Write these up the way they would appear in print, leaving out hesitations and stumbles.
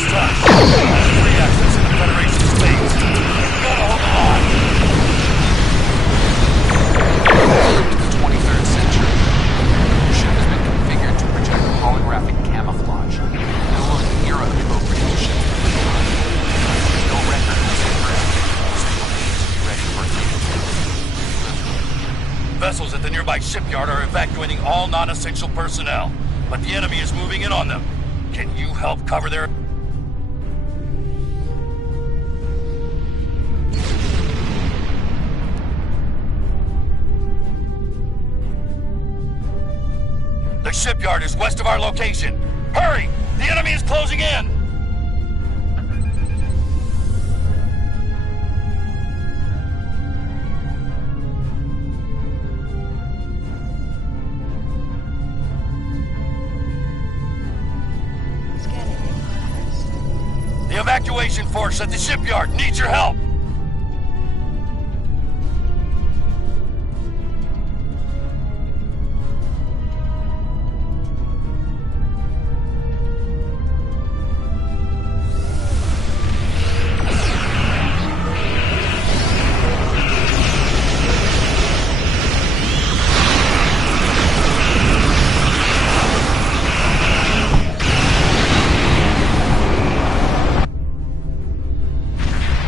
last touch. Free access to the Federation space. Gotta hold the line. Welcome to the 23rd century. Your ship has been configured to project holographic camouflage. No era appropriate ship. There's no record of this threat, so you'll need to be ready for it. Vessels at the nearby shipyard are evacuating all non-essential personnel, but the enemy is moving in on them. Can you help cover their... The shipyard is west of our location. Hurry! The enemy is closing in! The evacuation force at the shipyard needs your help!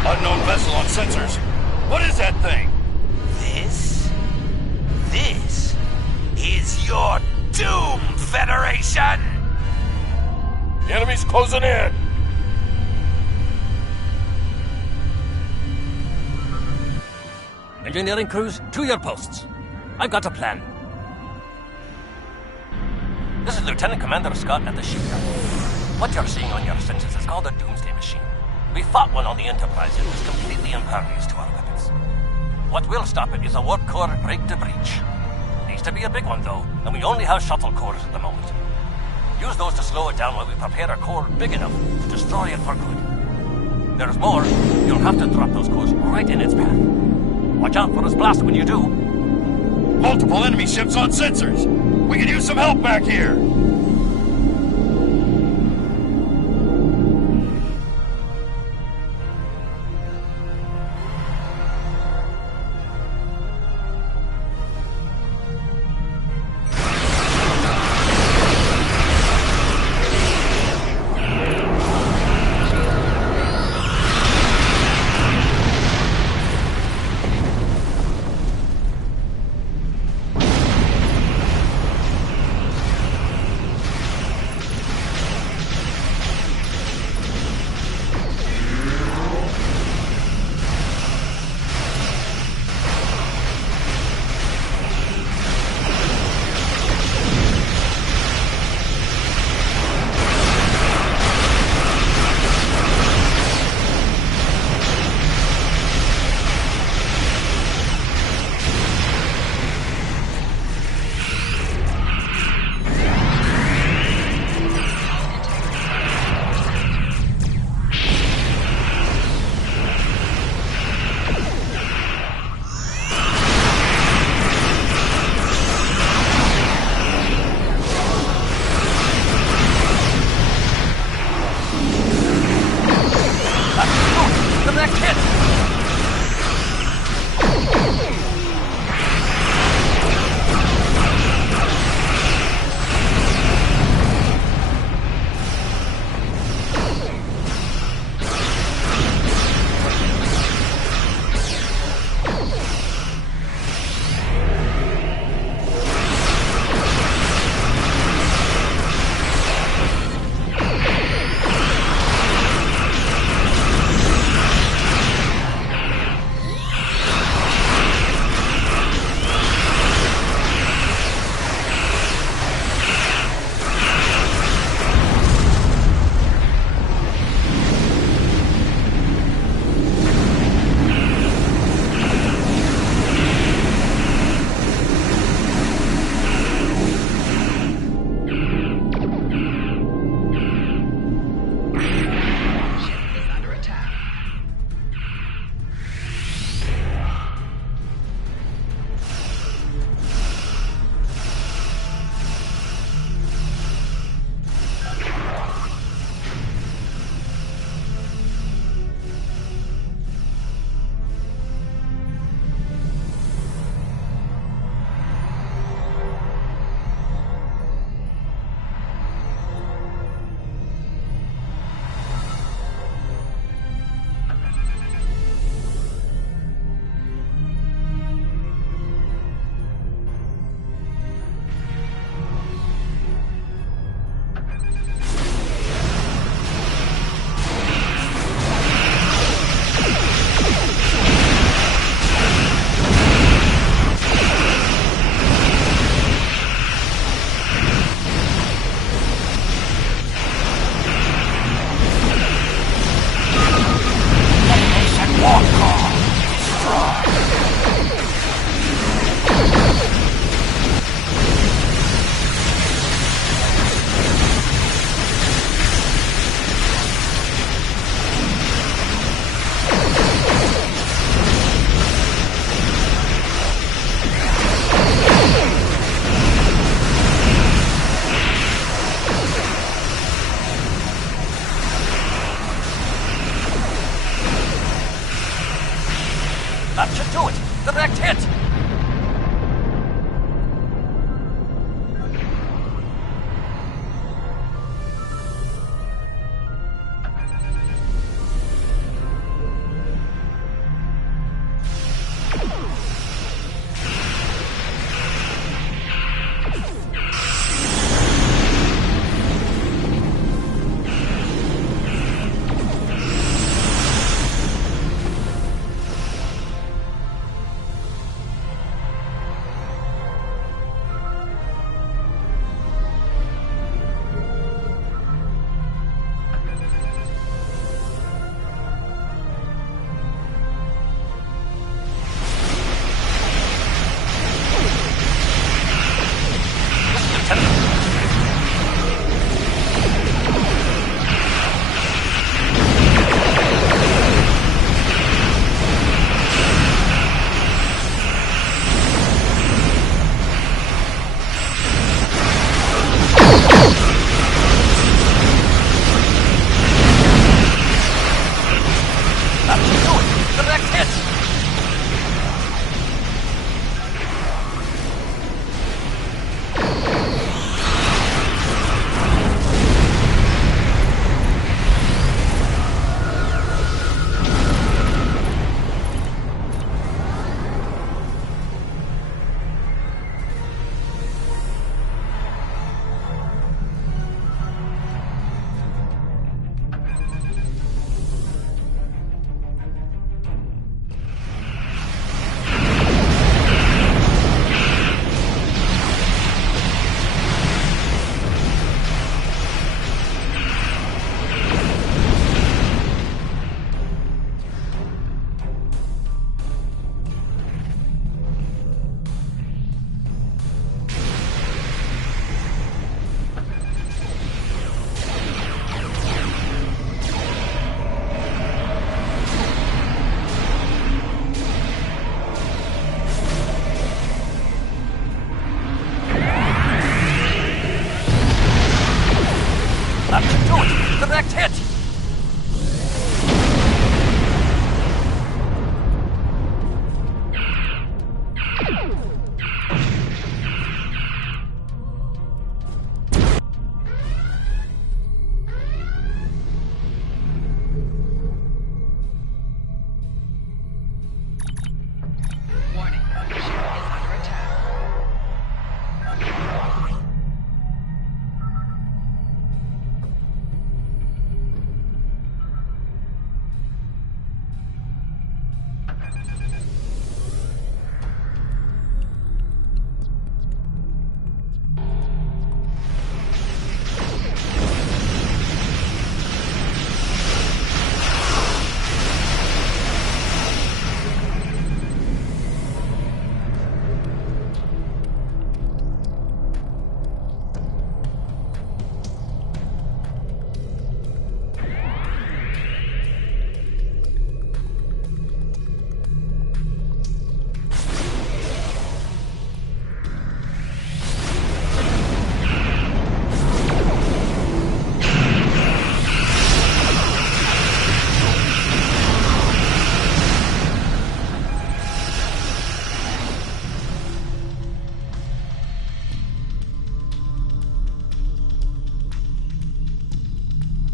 Unknown vessel on sensors. What is that thing? This is your doom, Federation! The enemy's closing in! Engineering crews, to your posts. I've got a plan. This is Lieutenant Commander Scott at the shipyard. What you're seeing on your sensors is called a Doomsday Machine. We fought one on the Enterprise and it was completely impervious to our weapons. What will stop it is a warp core break to breach. Needs to be a big one though, and we only have shuttle cores at the moment. Use those to slow it down while we prepare a core big enough to destroy it for good. There's more. You'll have to drop those cores right in its path. Watch out for its blast when you do. Multiple enemy ships on sensors! We could use some help back here!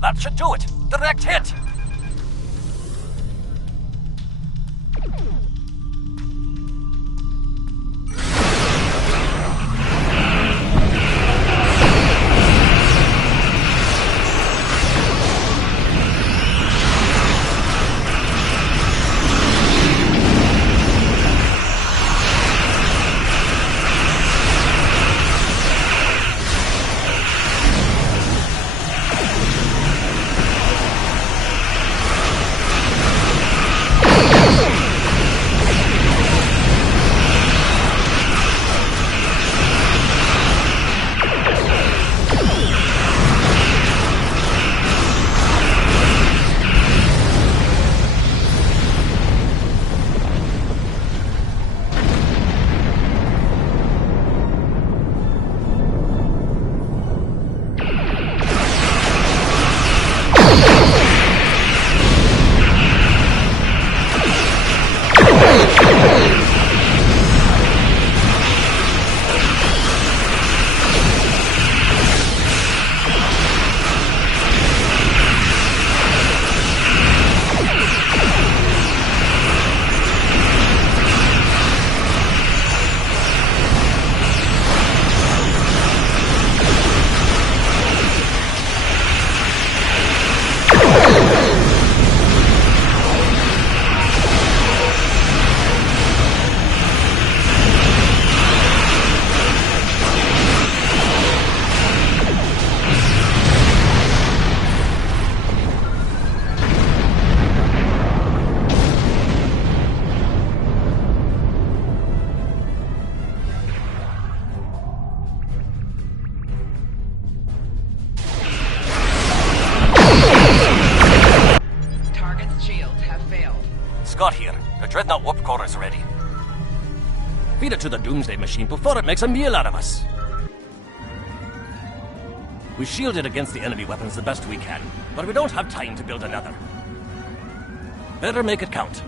That should do it. Direct hit. Scott here. The Dreadnought warp core is ready. Feed it to the Doomsday Machine before it makes a meal out of us. We shielded against the enemy weapons the best we can, but we don't have time to build another. Better make it count.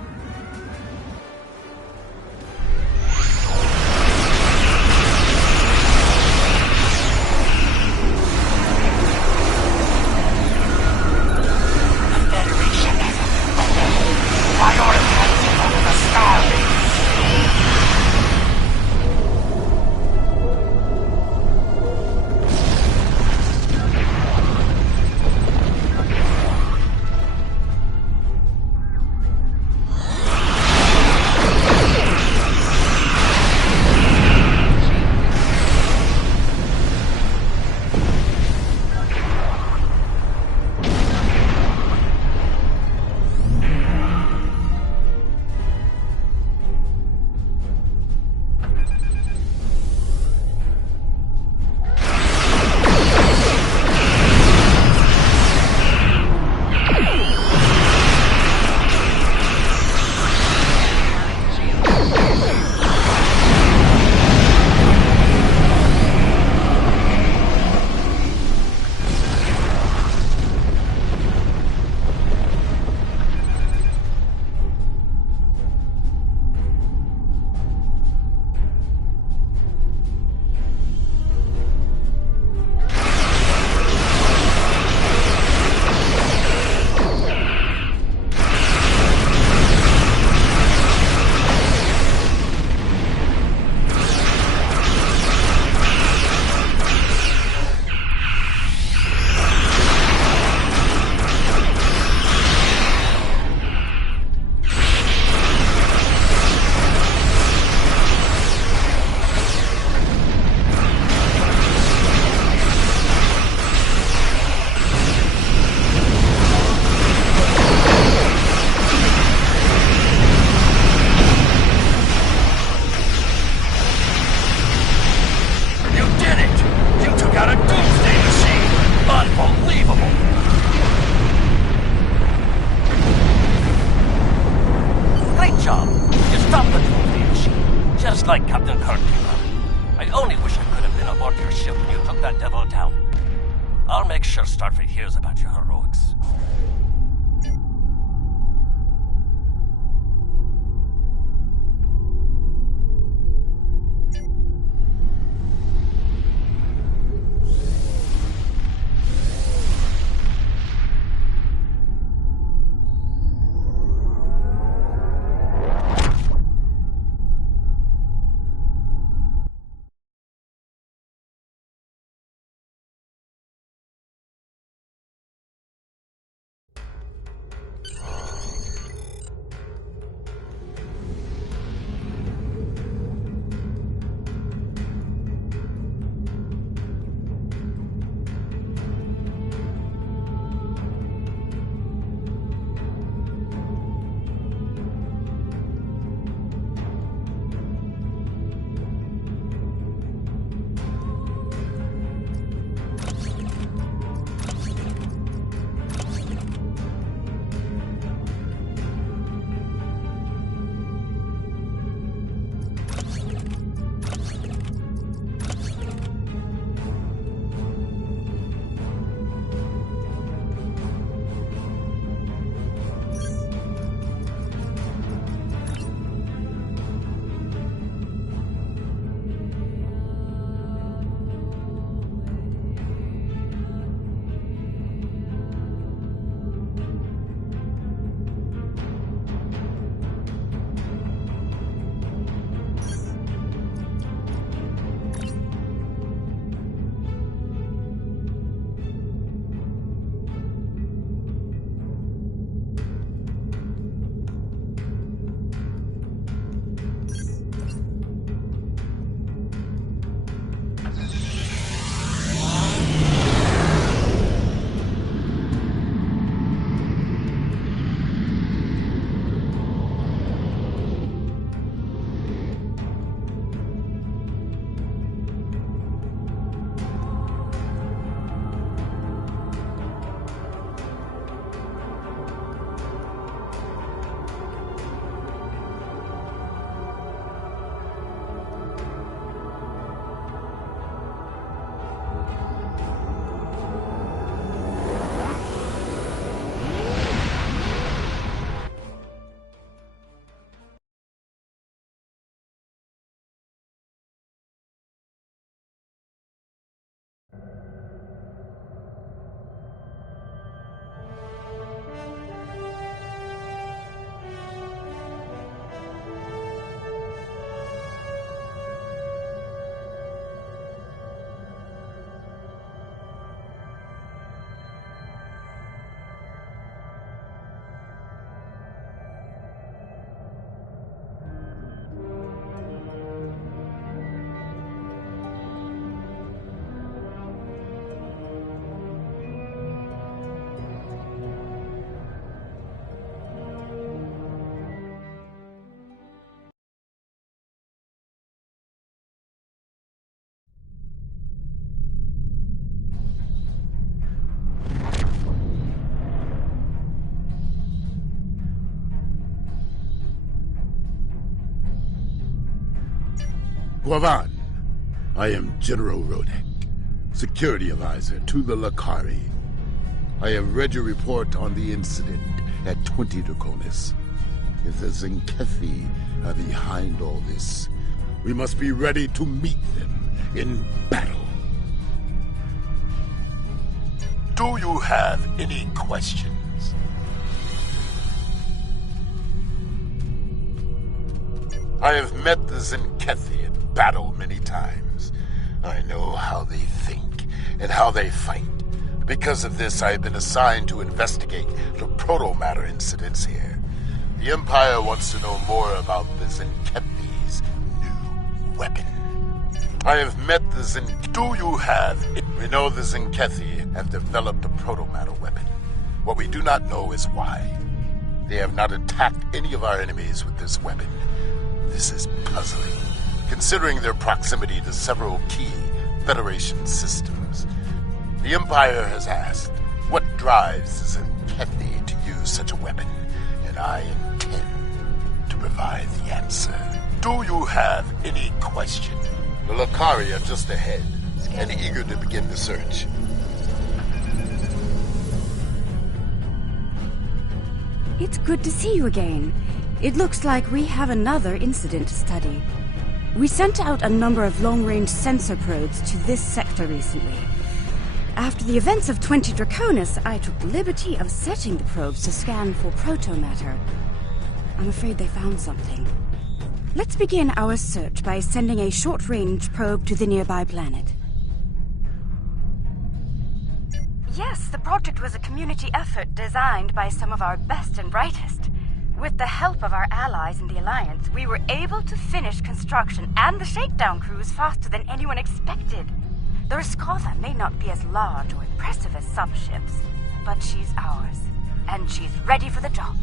Like Captain Kirk. I only wish I could have been aboard your ship when you took that devil down. I'll make sure Starfleet hears about your heroics. Guavan, I am General Rodek, security advisor to the Lakari. I have read your report on the incident at 20 Draconis. If the Zenkethi are behind all this, we must be ready to meet them in battle. Do you have any questions? I have met the Zenkethi in battle many times. I know how they think and how they fight. Because of this, I have been assigned to investigate the proto-matter incidents here. The Empire wants to know more about the Zenkethi's new weapon. I have met the Do you have it? We know the Zenkethi have developed a proto-matter weapon. What we do not know is why. They have not attacked any of our enemies with this weapon. This is puzzling, considering their proximity to several key Federation systems. The Empire has asked, what drives the Zenkethi to use such a weapon? And I intend to provide the answer. Do you have any question? The Lakari are just ahead, and eager to begin the search. It's good to see you again. It looks like we have another incident to study. We sent out a number of long-range sensor probes to this sector recently. After the events of 20 Draconis, I took the liberty of setting the probes to scan for proto-matter. I'm afraid they found something. Let's begin our search by sending a short-range probe to the nearby planet. Yes, the project was a community effort designed by some of our best and brightest. With the help of our allies in the Alliance, we were able to finish construction and the shakedown cruise faster than anyone expected. The Raskova may not be as large or impressive as some ships, but she's ours, and she's ready for the job.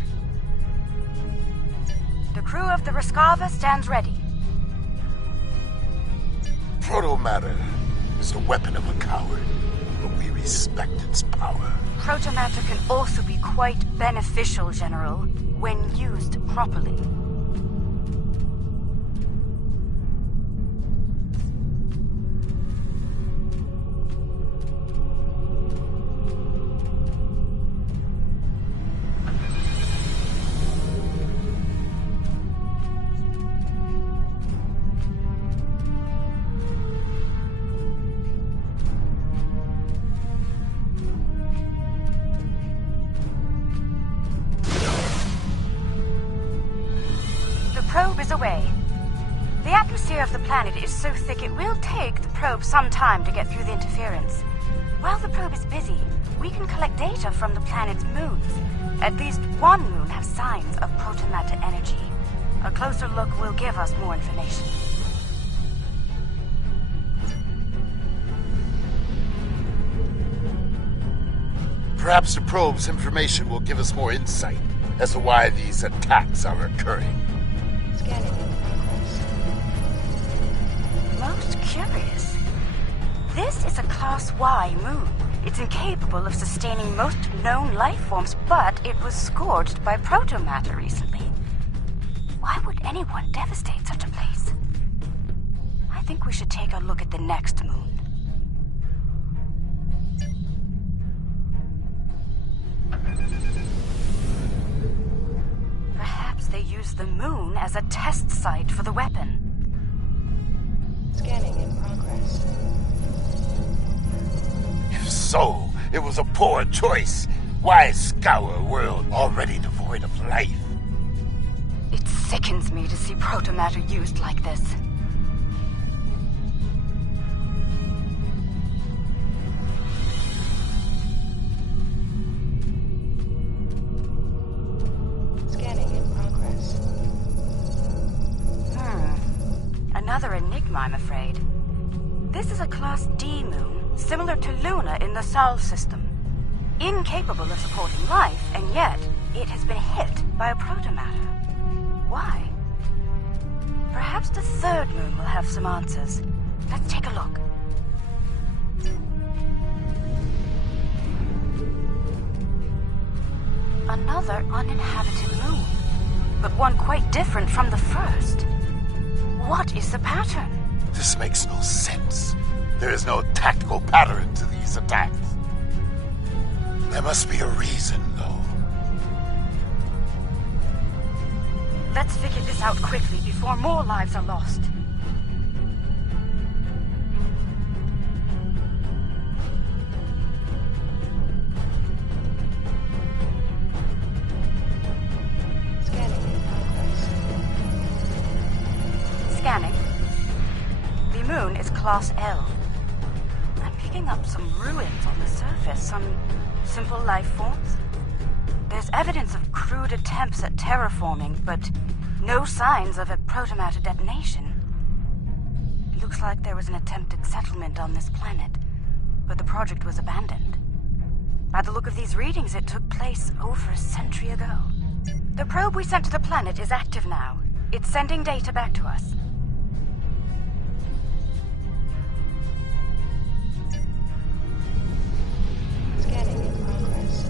The crew of the Raskova stands ready. Proto-matter is the weapon of a coward, but we respect its power. Proto-matter can also be quite beneficial, General, when used properly. Probe is away. The atmosphere of the planet is so thick it will take the probe some time to get through the interference. While the probe is busy, we can collect data from the planet's moons. At least one moon has signs of proto-matter energy. A closer look will give us more information. Perhaps the probe's information will give us more insight as to why these attacks are occurring. Most curious. This is a Class Y moon. It's incapable of sustaining most known life forms, but it was scorched by proto-matter recently. Why would anyone devastate such a place? I think we should take a look at the next moon. Perhaps they use the moon as a test site for the weapon. Scanning in progress. If so, it was a poor choice. Why scour a world already devoid of life? It sickens me to see proto-matter used like this. Scanning in progress. Another enigma, I'm afraid. This is a Class D moon, similar to Luna in the Sol system. Incapable of supporting life, and yet it has been hit by a proto-matter. Why? Perhaps the third moon will have some answers. Let's take a look. Another uninhabited moon, but one quite different from the first. What is the pattern? This makes no sense. There is no tactical pattern to these attacks. There must be a reason, though. Let's figure this out quickly before more lives are lost. Scanning in progress. Scanning. The moon is Class L. I'm picking up some ruins on the surface, some simple life forms. There's evidence of crude attempts at terraforming, but no signs of a protomatter detonation. It looks like there was an attempted settlement on this planet, but the project was abandoned. By the look of these readings, it took place over a century ago. The probe we sent to the planet is active now. It's sending data back to us. Scanning in progress.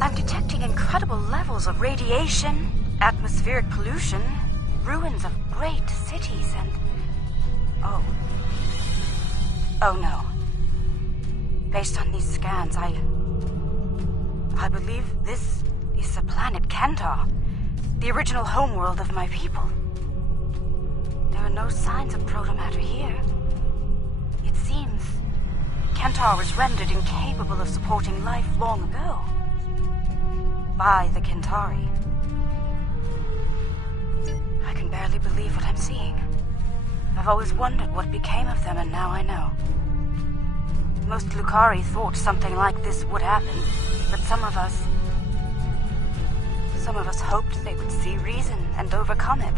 I'm detecting incredible levels of radiation, atmospheric pollution, ruins of great cities, and... Oh no. Based on these scans, I believe this is the planet Kentar, the original homeworld of my people. There are no signs of protomatter here. It seems Kentar was rendered incapable of supporting life long ago. By the Kentari. I can barely believe what I'm seeing. I've always wondered what became of them, and now I know. Most Lukari thought something like this would happen, but some of us hoped they would see reason and overcome it.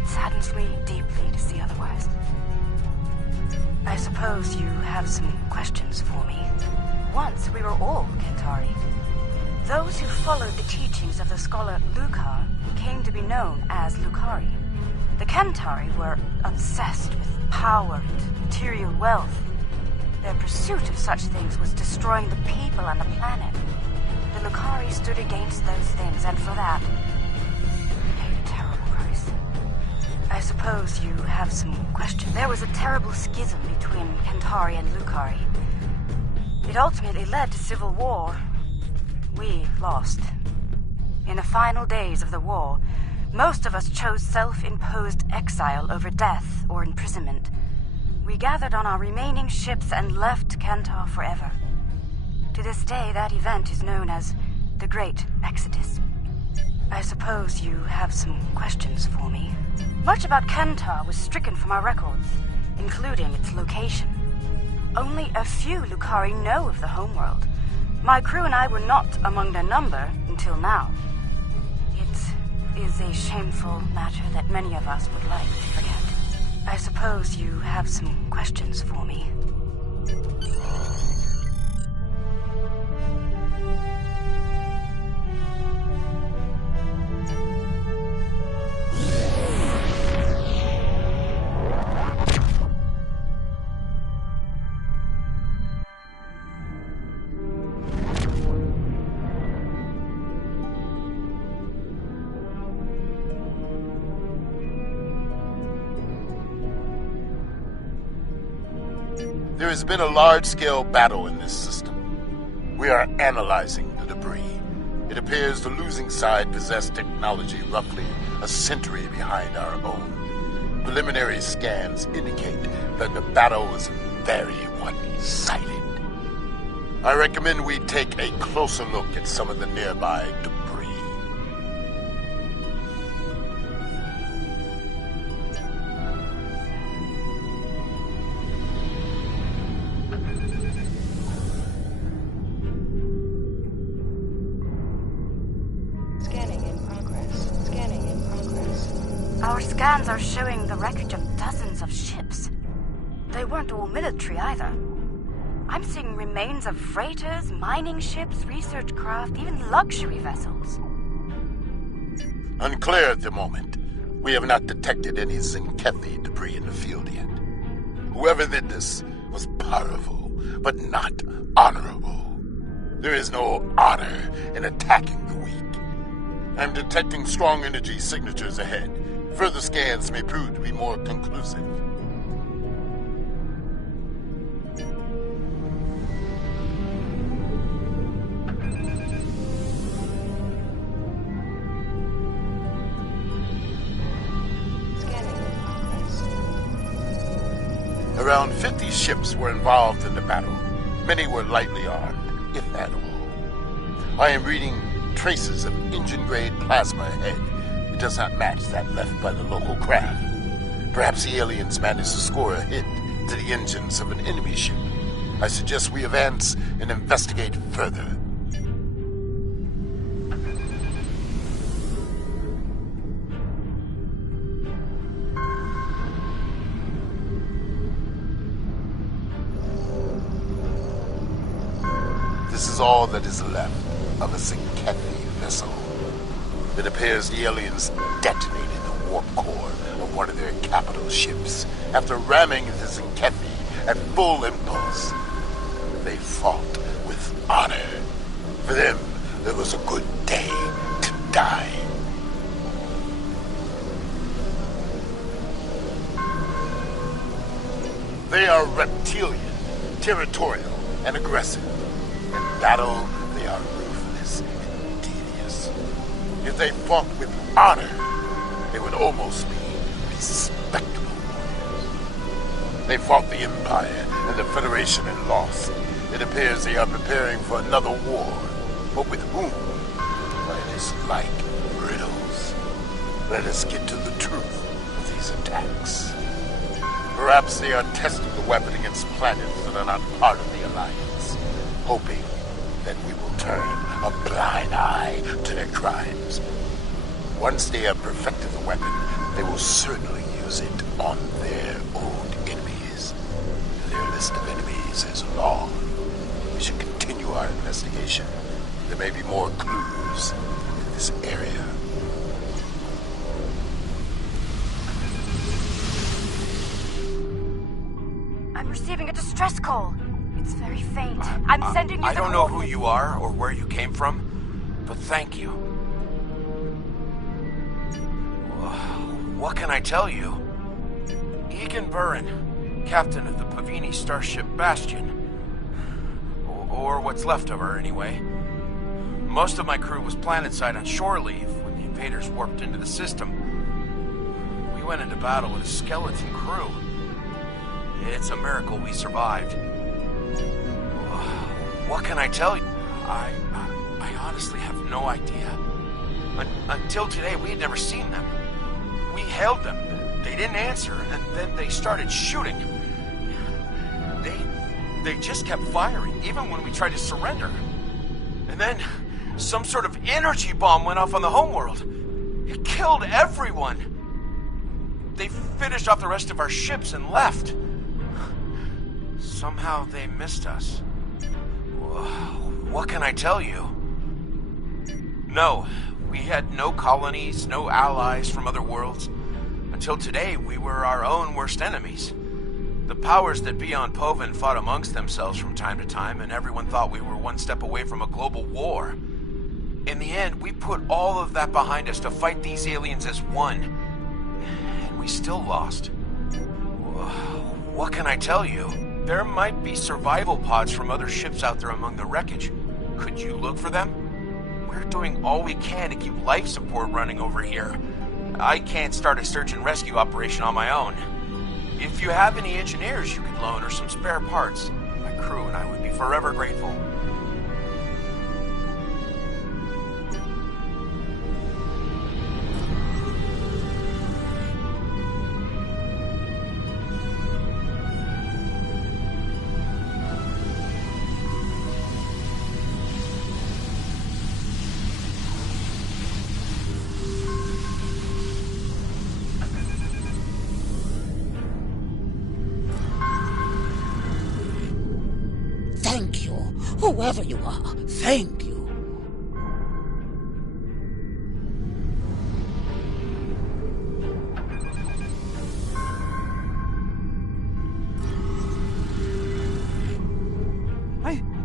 It saddens me deeply to see otherwise. I suppose you have some questions for me. Once we were all Kentari. Those who followed the teachings of the scholar Lukar came to be known as Lukari. The Kentari were obsessed with power and material wealth. Their pursuit of such things was destroying the people and the planet. The Lukari stood against those things, and for that, paid a terrible price. I suppose you have some questions. There was a terrible schism between Kentari and Lukari. It ultimately led to civil war. We lost. In the final days of the war, most of us chose self-imposed exile over death or imprisonment. We gathered on our remaining ships and left Kentar forever. To this day, that event is known as the Great Exodus. I suppose you have some questions for me. Much about Kentar was stricken from our records, including its location. Only a few Lukari know of the homeworld. My crew and I were not among their number until now. It is a shameful matter that many of us would like to forget. I suppose you have some questions for me. There has been a large-scale battle in this system. We are analyzing the debris. It appears the losing side possessed technology roughly a century behind our own. Preliminary scans indicate that the battle was very one-sided. I recommend we take a closer look at some of the nearby debris. Our scans are showing the wreckage of dozens of ships. They weren't all military either. I'm seeing remains of freighters, mining ships, research craft, even luxury vessels. Unclear at the moment. We have not detected any Zinkethi debris in the field yet. Whoever did this was powerful, but not honorable. There is no honor in attacking the weak. I'm detecting strong energy signatures ahead. Further scans may prove to be more conclusive. Scanning in progress. Around 50 ships were involved in the battle. Many were lightly armed, if at all. I am reading traces of engine-grade plasma ahead. It does not match that left by the local craft. Perhaps the aliens managed to score a hit to the engines of an enemy ship. I suggest we advance and investigate further. This is all that is left of a Zenkethi vessel. It appears the aliens detonated the warp core of one of their capital ships after ramming the Zenkethi at full impulse. They fought with honor. For them, it was a good day to die. They are reptilian, territorial, and aggressive. In battle, they are ruthless and devious. If they fought with honor, they would almost be respectable warriors. They fought the Empire and the Federation and lost. It appears they are preparing for another war. But with whom? Why, it is like riddles. Let us get to the truth of these attacks. Perhaps they are testing the weapon against planets that are not part of the Alliance, hoping that we will turn a blind eye to their crimes. Once they have perfected the weapon, they will certainly use it on their old enemies. Their list of enemies is long. We should continue our investigation. There may be more clues in this area. I'm receiving a distress call. It's very faint. I'm sending you I the don't know who coordinates. you are or where you came from, but thank you. What can I tell you? Egan Burin, captain of the Pavini starship Bastion. Or what's left of her, anyway. Most of my crew was planetside on shore leave when the invaders warped into the system. We went into battle with a skeleton crew. It's a miracle we survived. What can I tell you? I honestly have no idea. Until today, we had never seen them. We hailed them. They didn't answer, and then they started shooting. They just kept firing, even when we tried to surrender. And then, some sort of energy bomb went off on the homeworld. It killed everyone. They finished off the rest of our ships and left. Somehow they missed us. What can I tell you? No, we had no colonies, no allies from other worlds. Until today, we were our own worst enemies. The powers that be on Povin fought amongst themselves from time to time, and everyone thought we were one step away from a global war. In the end, we put all of that behind us to fight these aliens as one. And we still lost. What can I tell you? There might be survival pods from other ships out there among the wreckage. Could you look for them? We're doing all we can to keep life support running over here. I can't start a search and rescue operation on my own. If you have any engineers you could loan or some spare parts, my crew and I would be forever grateful. Thank you, whoever you are. Thank you.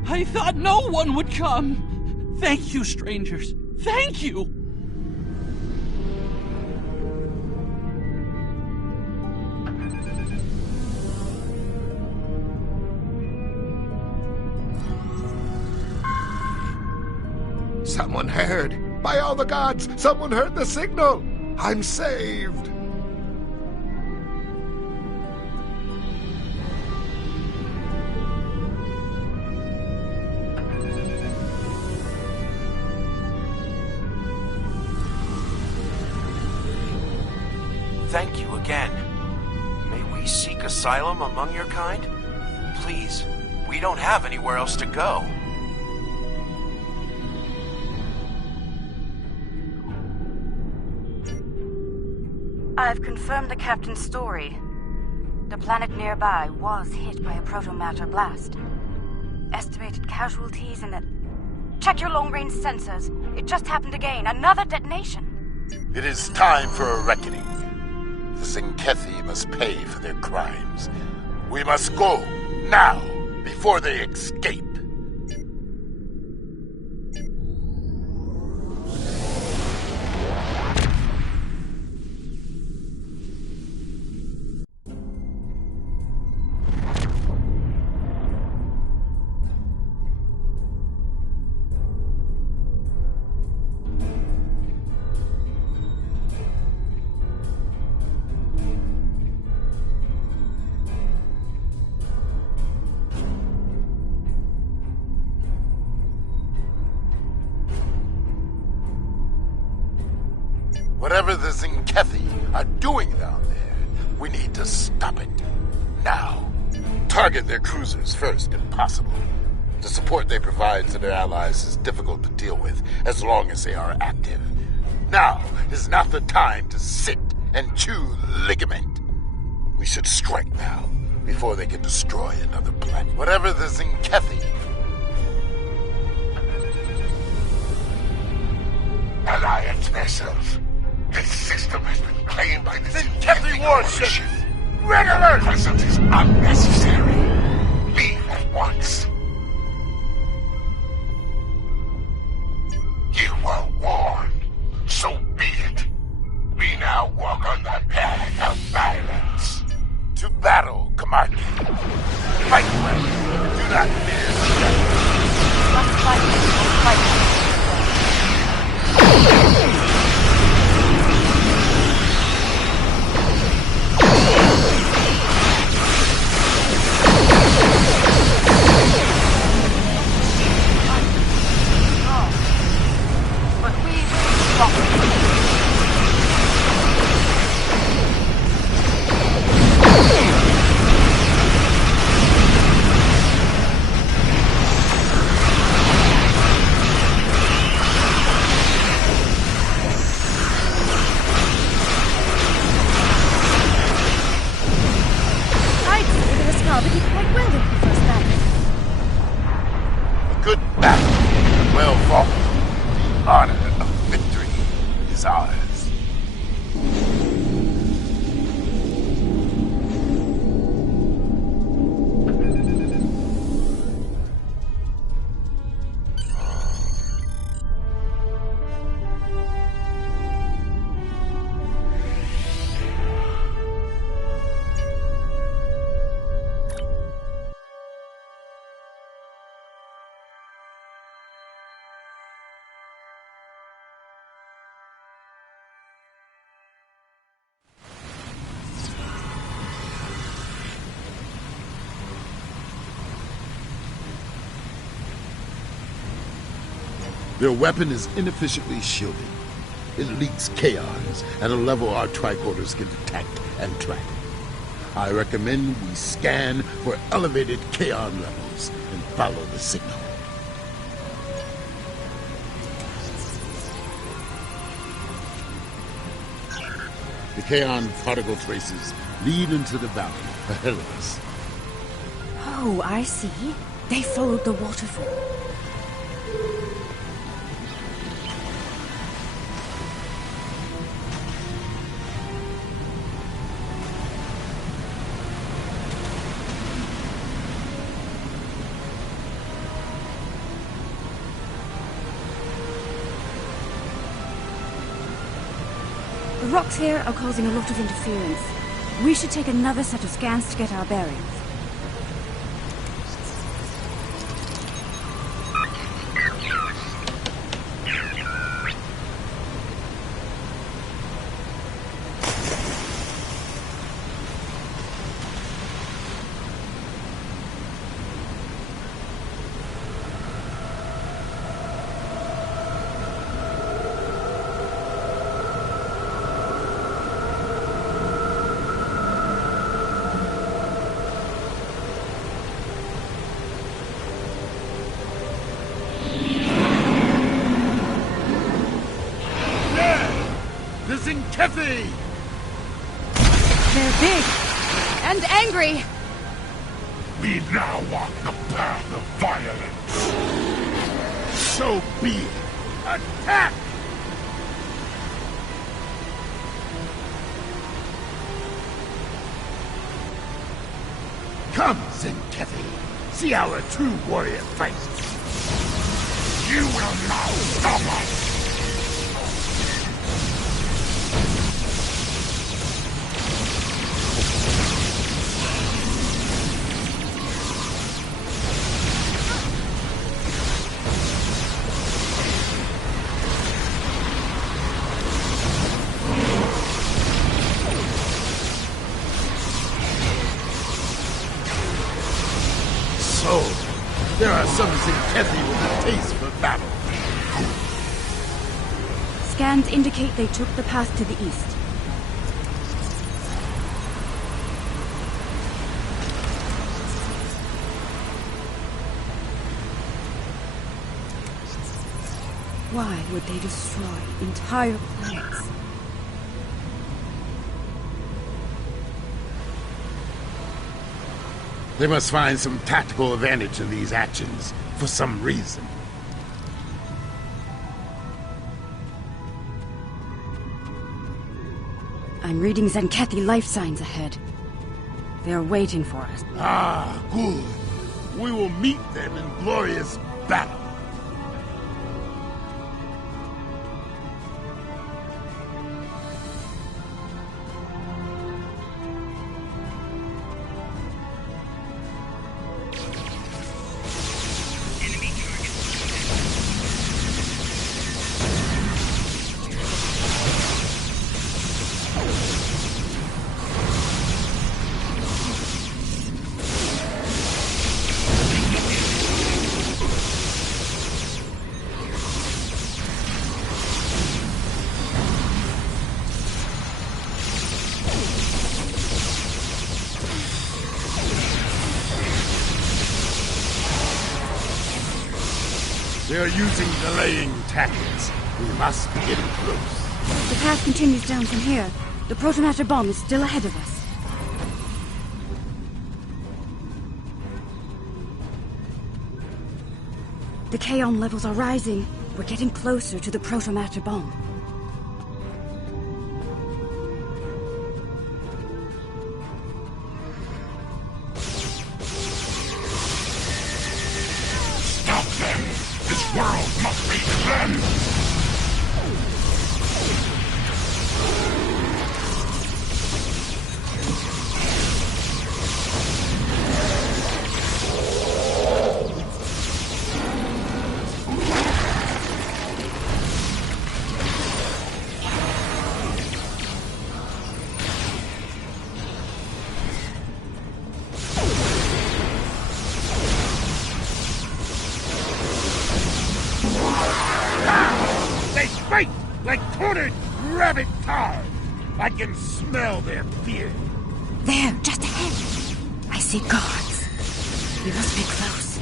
I thought no one would come. Thank you, strangers. Thank you. Someone heard. By all the gods, someone heard the signal. I'm saved. Thank you again. May we seek asylum among your kind? Please, we don't have anywhere else to go. I've confirmed the captain's story. The planet nearby was hit by a proto-matter blast. Estimated casualties in it. Check your long-range sensors. It just happened again. Another detonation. It is time for a reckoning. The Zenkethi must pay for their crimes. We must go, now, before they escape. Whatever the Zenkethi are doing down there, we need to stop it. Now. Target their cruisers first, if possible. The support they provide to their allies is difficult to deal with as long as they are active. Now is not the time to sit and chew ligament. We should strike now, before they can destroy another planet. Whatever the Zenkethi... Alliance vessels. This system has been claimed by the Zenkethi warship! Red alert! Presence is unnecessary. Leave at once. You were warned. So be it. We now walk on the path of violence. To battle, Kamarki. Fight well. Do not fear death. Must fight or fight. Their weapon is inefficiently shielded. It leaks kaons at a level our tricorders can detect and track. I recommend we scan for elevated kaon levels and follow the signal. The kaon particle traces lead into the valley ahead of us. Oh, I see. They followed the waterfall. The rocks here are causing a lot of interference. We should take another set of scans to get our bearings. Zenkethi! They're big and angry. We now walk the path of violence. So be it. Attack! Come, Zenkethi. See our true warrior fights. You will not stop us! So, there are some Zenkethi with a taste for battle. Scans indicate they took the path to the east. Why would they destroy entire planets? They must find some tactical advantage in these actions, for some reason. I'm reading Zenkethi life signs ahead. They're waiting for us. Ah, good. We will meet them in glorious battle. They are using delaying tactics. We must be getting close. The path continues down from here. The protomatter bomb is still ahead of us. The Kaon levels are rising. We're getting closer to the protomatter bomb. Stop them! This world must be cleansed! They fight like cornered rabbit tar. I can smell their fear. There, just ahead. I see guards. We must be close.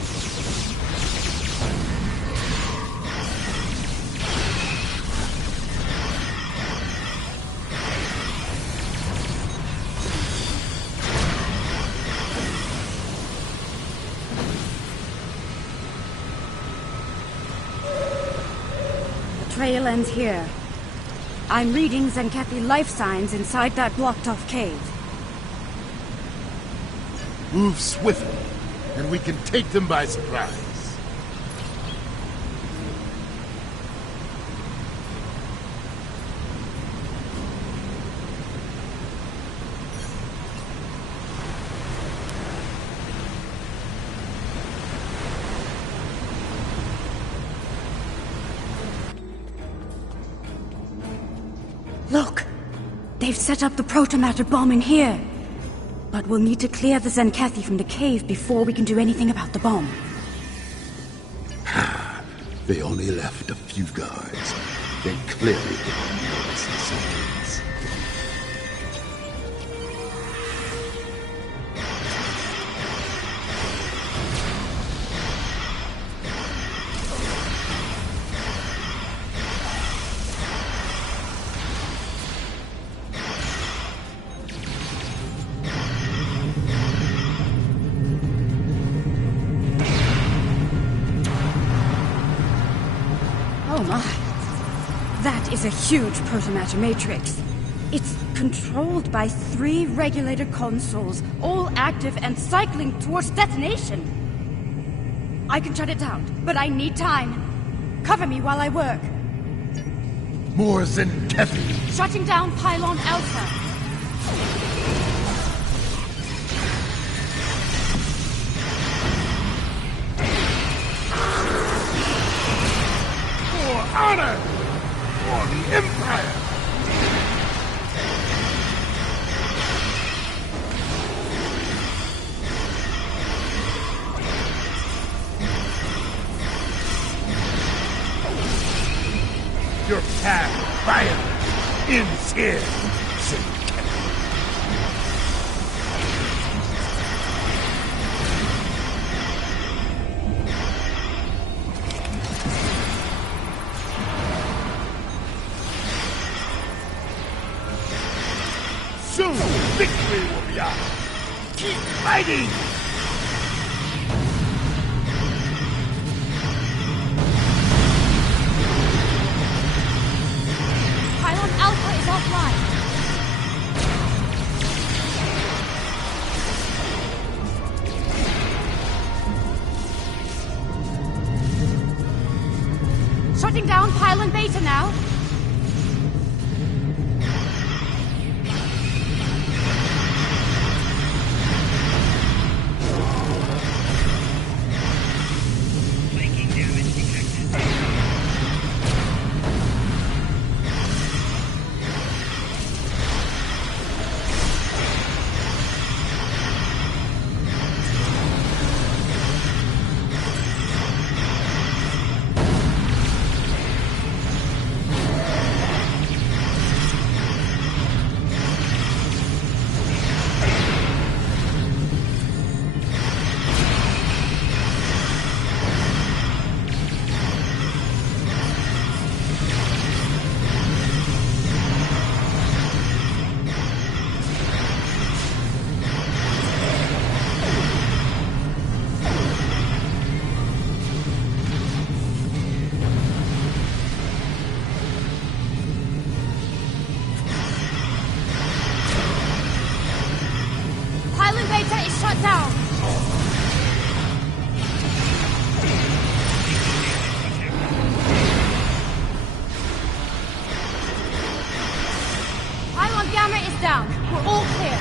The trail ends here. I'm reading Zenkethi life signs inside that blocked-off cave. Move swiftly, and we can take them by surprise. Look! They've set up the protomatter bomb in here. But we'll need to clear the Zenkethi from the cave before we can do anything about the bomb. They only left a few guards. They clearly didn't notice the sentence. That is a huge protomatter matrix. It's controlled by 3 regulator consoles, all active and cycling towards detonation. I can shut it down, but I need time. Cover me while I work. More Zenkethian. Shutting down Pylon Alpha. For honor! For the Empire! Your path of violence ends here, Zenkethian. Soon, victory will be ours. Keep fighting! Pylon Alpha is offline. Shutting down Pylon Beta now. Pylon Beta is shut down. Pylon Gamma is down. We're all clear.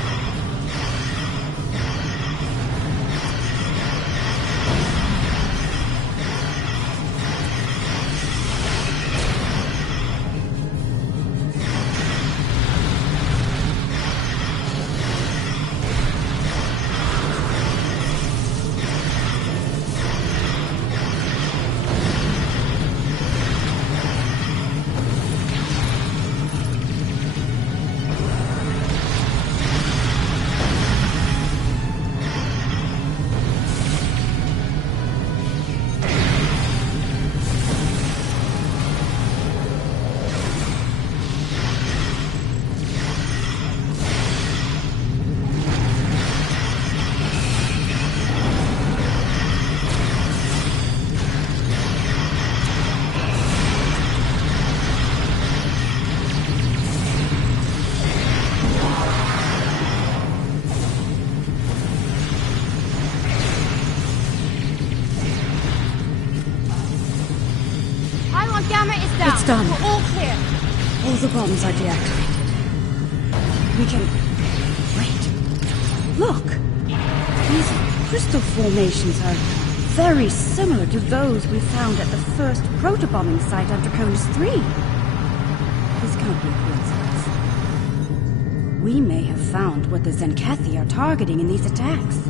Pylon Gamma is down. It's done. We're all clear. All the bombs are deactivated. We can... Wait. Look! These crystal formations are very similar to those we found at the first protobombing site on Draconis 3. This can't be a coincidence. We may have found what the Zenkethi are targeting in these attacks.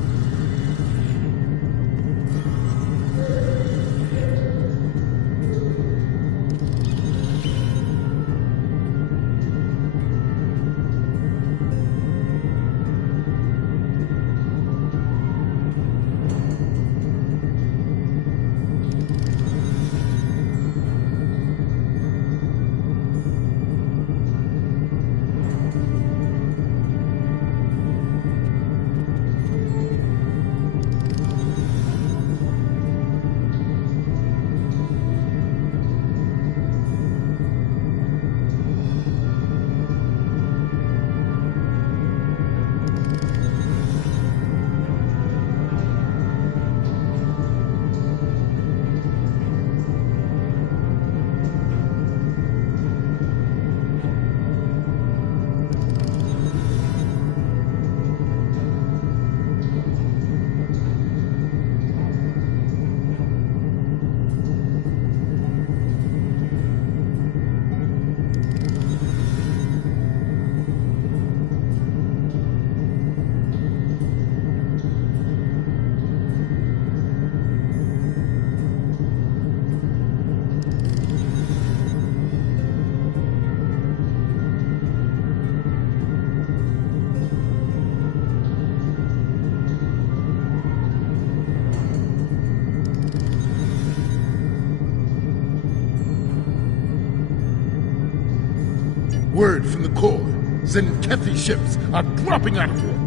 in the core. Zenkethi ships are dropping out of warp.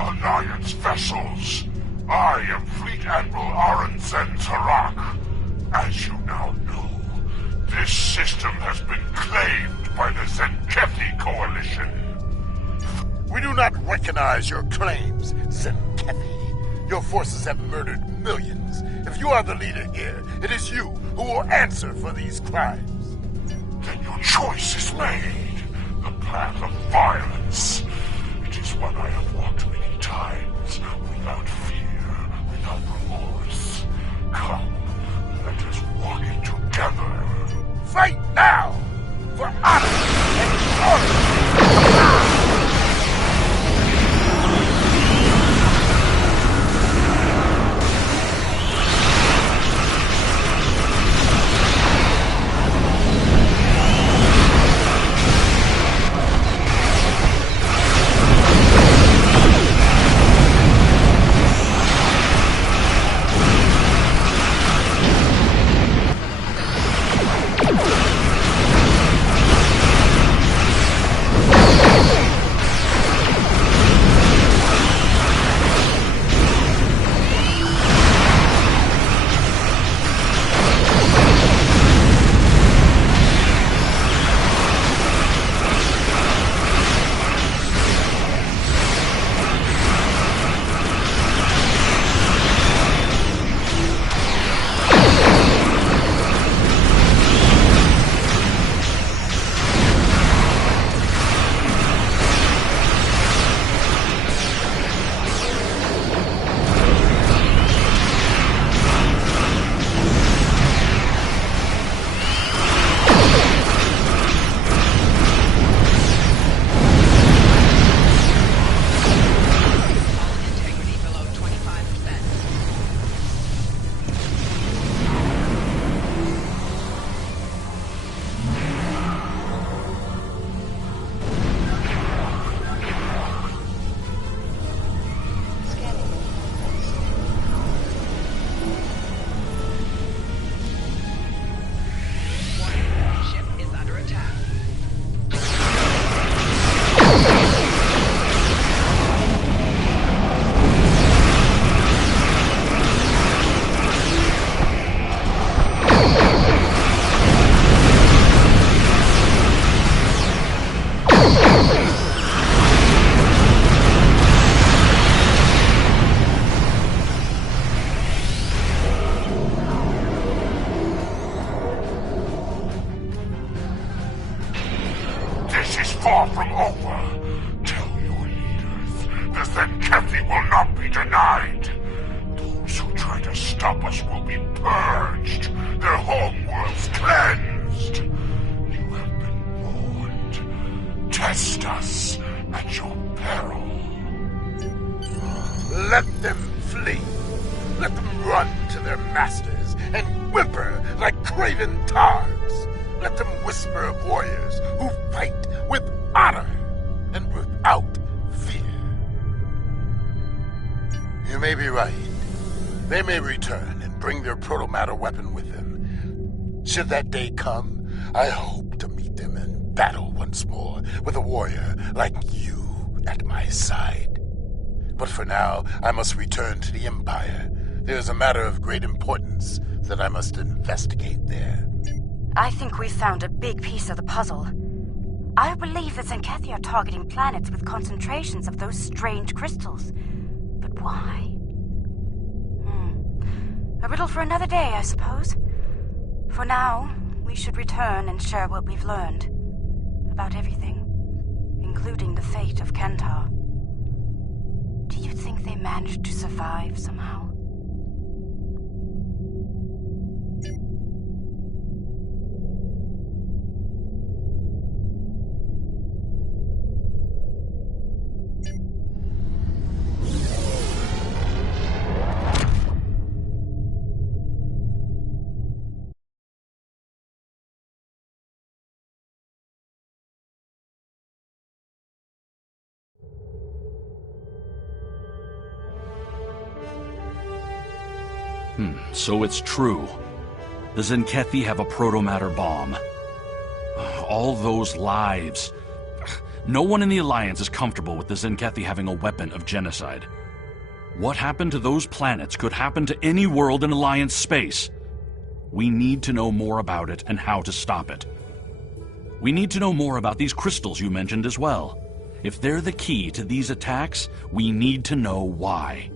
Alliance vessels. I am Fleet Admiral Aranzen Tarak. As you now know, this system has been claimed by the Zenkethi Coalition. We do not recognize your claims, Zenkethi. Your forces have murdered millions. If you are the leader here, it is you who will answer for these crimes. Then your choice is made. The path of violence. It is one I have walked many times, without fear, without remorse. Come, let us walk it together. Fight now! For honor and glory! far from over. Tell your leaders the Zenkethi will not be denied. Those who try to stop us will be purged, their homeworlds cleansed. You have been warned. Test us at your peril. Let them flee. Let them run to their masters and whimper like craven tards. Let them whisper of warriors who fight with honor and without fear. You may be right. They may return and bring their proto-matter weapon with them. Should that day come, I hope to meet them in battle once more with a warrior like you at my side. But for now, I must return to the Empire. There is a matter of great importance that I must investigate there. I think we've found a big piece of the puzzle. I believe the Zenkethi are targeting planets with concentrations of those strange crystals. But why? A riddle for another day, I suppose. For now, we should return and share what we've learned. About everything. Including the fate of Kentar. Do you think they managed to survive somehow? So it's true. The Zenkethi have a protomatter bomb. All those lives. No one in the Alliance is comfortable with the Zenkethi having a weapon of genocide. What happened to those planets could happen to any world in Alliance space. We need to know more about it and how to stop it. We need to know more about these crystals you mentioned as well. If they're the key to these attacks, we need to know why.